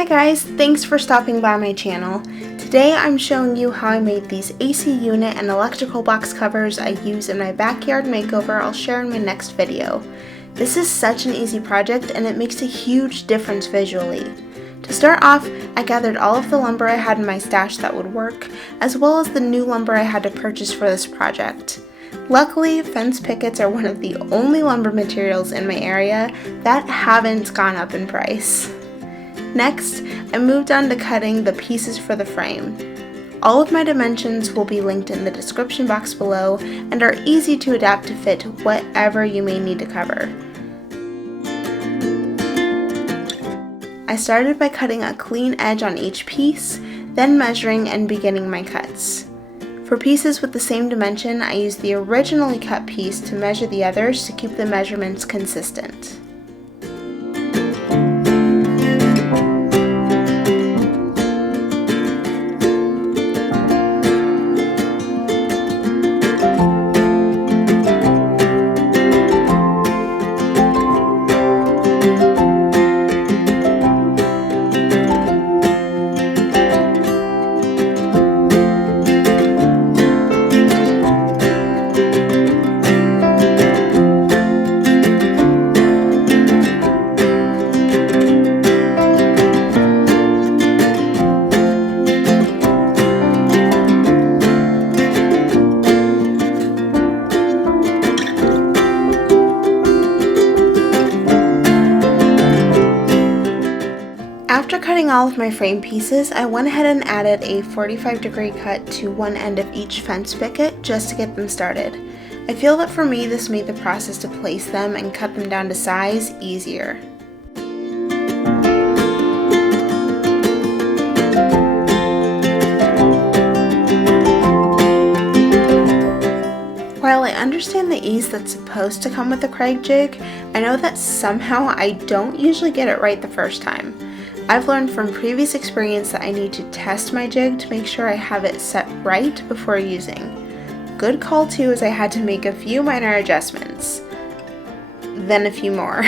Hi guys, thanks for stopping by my channel. Today I'm showing you how I made these AC unit and electrical box covers I use in my backyard makeover I'll share in my next video. This is such an easy project and it makes a huge difference visually. To start off, I gathered all of the lumber I had in my stash that would work, as well as the new lumber I had to purchase for this project. Luckily, fence pickets are one of the only lumber materials in my area that haven't gone up in price. Next, I moved on to cutting the pieces for the frame. All of my dimensions will be linked in the description box below and are easy to adapt to fit whatever you may need to cover. I started by cutting a clean edge on each piece, then measuring and beginning my cuts. For pieces with the same dimension, I used the originally cut piece to measure the others to keep the measurements consistent. After cutting all of my frame pieces, I went ahead and added a 45-degree cut to one end of each fence picket just to get them started. I feel that for me this made the process to place them and cut them down to size easier. While I understand the ease that's supposed to come with a Kreg jig, I know that somehow I don't usually get it right the first time. I've learned from previous experience that I need to test my jig to make sure I have it set right before using. Good call too, as I had to make a few minor adjustments. Then a few more.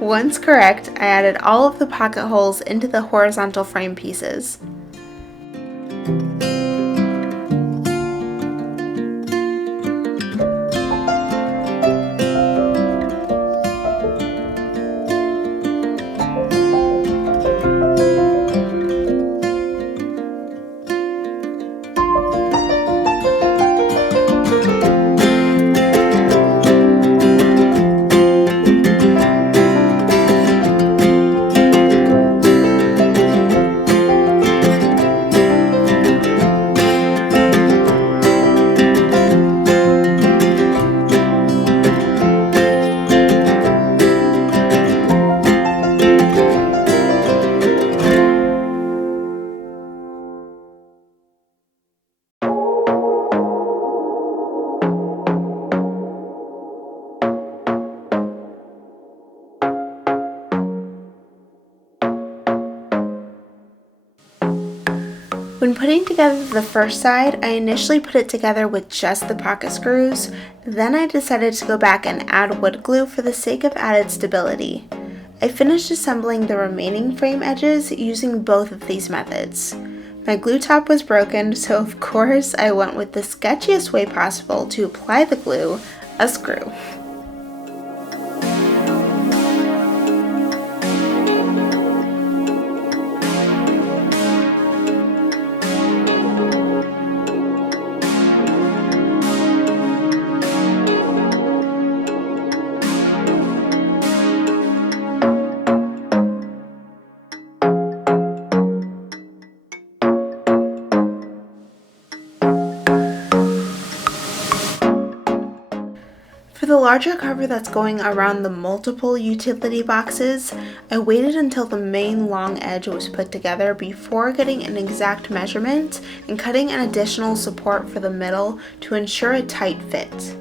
Once correct, I added all of the pocket holes into the horizontal frame pieces. When putting together the first side, I initially put it together with just the pocket screws, then I decided to go back and add wood glue for the sake of added stability. I finished assembling the remaining frame edges using both of these methods. My glue top was broken, so of course I went with the sketchiest way possible to apply the glue, a screw. For the larger cover that's going around the multiple utility boxes, I waited until the main long edge was put together before getting an exact measurement and cutting an additional support for the middle to ensure a tight fit.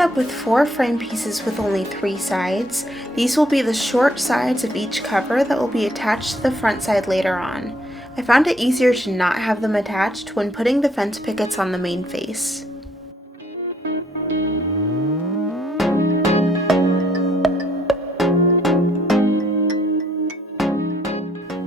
up with 4 frame pieces with only 3 sides. These will be the short sides of each cover that will be attached to the front side later on. I found it easier to not have them attached when putting the fence pickets on the main face.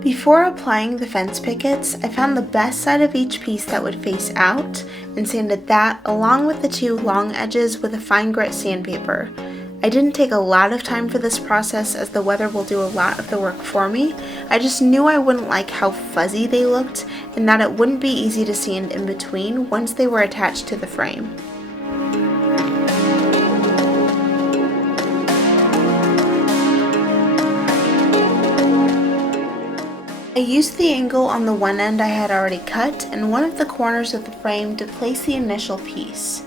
Before applying the fence pickets, I found the best side of each piece that would face out and sanded that along with the 2 long edges with a fine grit sandpaper. I didn't take a lot of time for this process as the weather will do a lot of the work for me. I just knew I wouldn't like how fuzzy they looked and that it wouldn't be easy to sand in between once they were attached to the frame. I used the angle on the one end I had already cut and one of the corners of the frame to place the initial piece.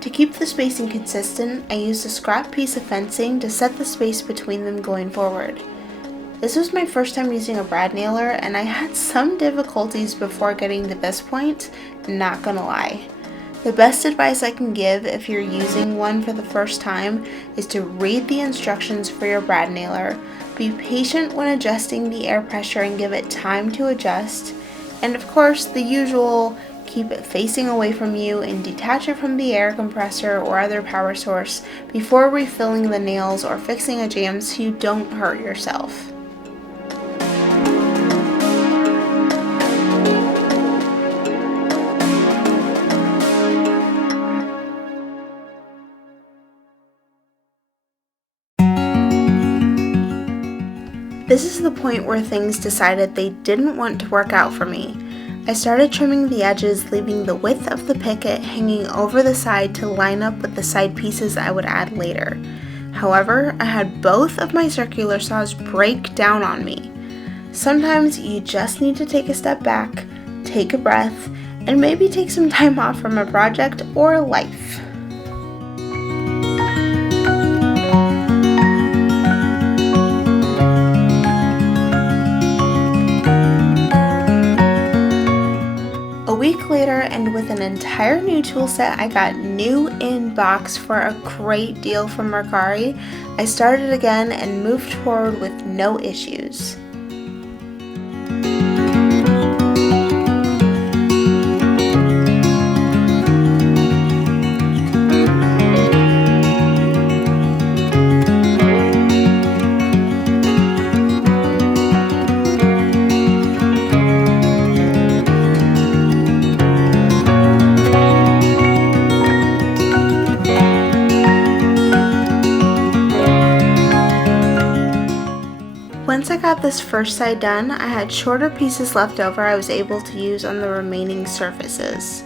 To keep the spacing consistent, I used a scrap piece of fencing to set the space between them going forward. This was my first time using a brad nailer and I had some difficulties before getting to this point, not gonna lie. The best advice I can give if you're using one for the first time is to read the instructions for your brad nailer, be patient when adjusting the air pressure and give it time to adjust, and of course the usual, keep it facing away from you and detach it from the air compressor or other power source before refilling the nails or fixing a jam so you don't hurt yourself. This is the point where things decided they didn't want to work out for me. I started trimming the edges, leaving the width of the picket hanging over the side to line up with the side pieces I would add later. However, I had both of my circular saws break down on me. Sometimes you just need to take a step back, take a breath, and maybe take some time off from a project or life. A week later, and with an entire new tool set I got new in box for a great deal from Mercari, I started again and moved forward with no issues. Once I got this first side done, I had shorter pieces left over I was able to use on the remaining surfaces.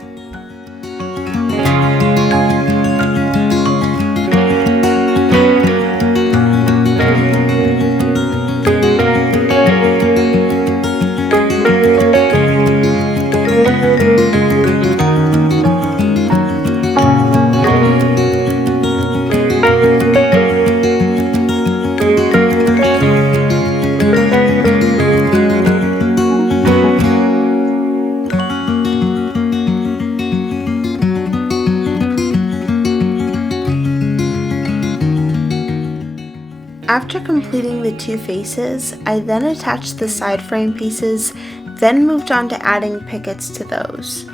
After completing the 2 faces, I then attached the side frame pieces, then moved on to adding pickets to those.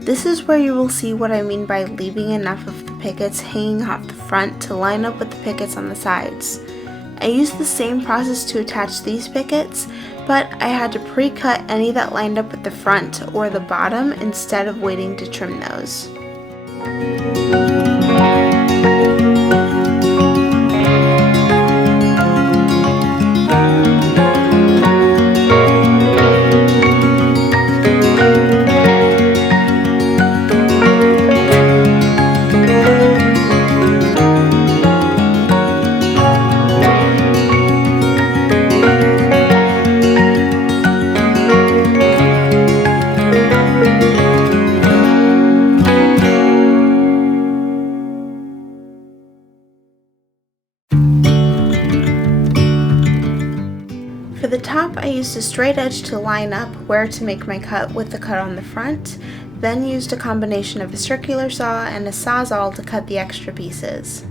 This is where you will see what I mean by leaving enough of the pickets hanging off the front to line up with the pickets on the sides. I used the same process to attach these pickets, but I had to pre-cut any that lined up with the front or the bottom instead of waiting to trim those. For the top, I used a straight edge to line up where to make my cut with the cut on the front, then used a combination of a circular saw and a sawzall to cut the extra pieces.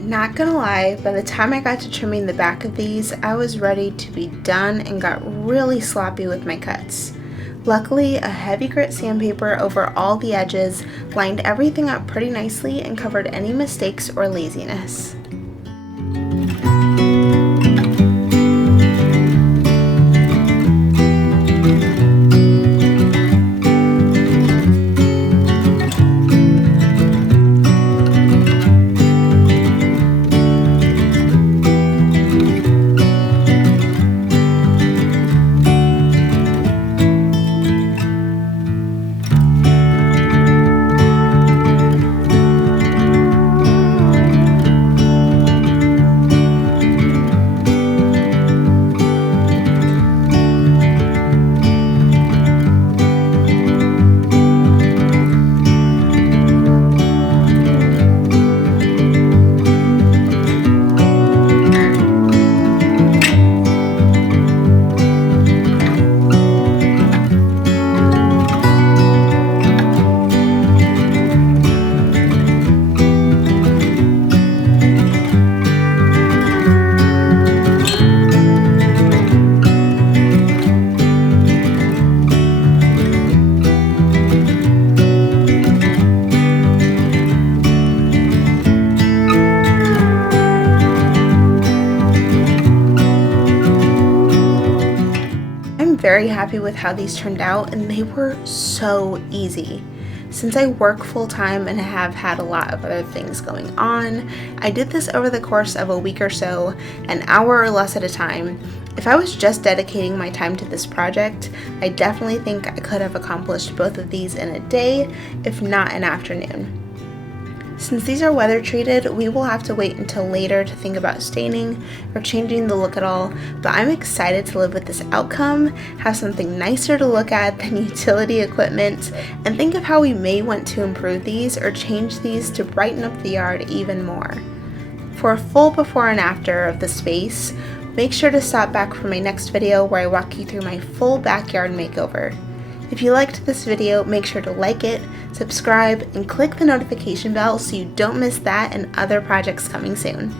Not gonna lie, by the time I got to trimming the back of these, I was ready to be done and got really sloppy with my cuts. Luckily, a heavy grit sandpaper over all the edges lined everything up pretty nicely and covered any mistakes or laziness. Very happy with how these turned out, and they were so easy. Since I work full-time and have had a lot of other things going on, I did this over the course of a week or so, an hour or less at a time. If I was just dedicating my time to this project, I definitely think I could have accomplished both of these in a day, if not an afternoon. Since these are weather treated, we will have to wait until later to think about staining or changing the look at all, but I'm excited to live with this outcome, have something nicer to look at than utility equipment, and think of how we may want to improve these or change these to brighten up the yard even more. For a full before and after of the space, make sure to stop back for my next video where I walk you through my full backyard makeover. If you liked this video, make sure to like it, subscribe, and click the notification bell so you don't miss that and other projects coming soon.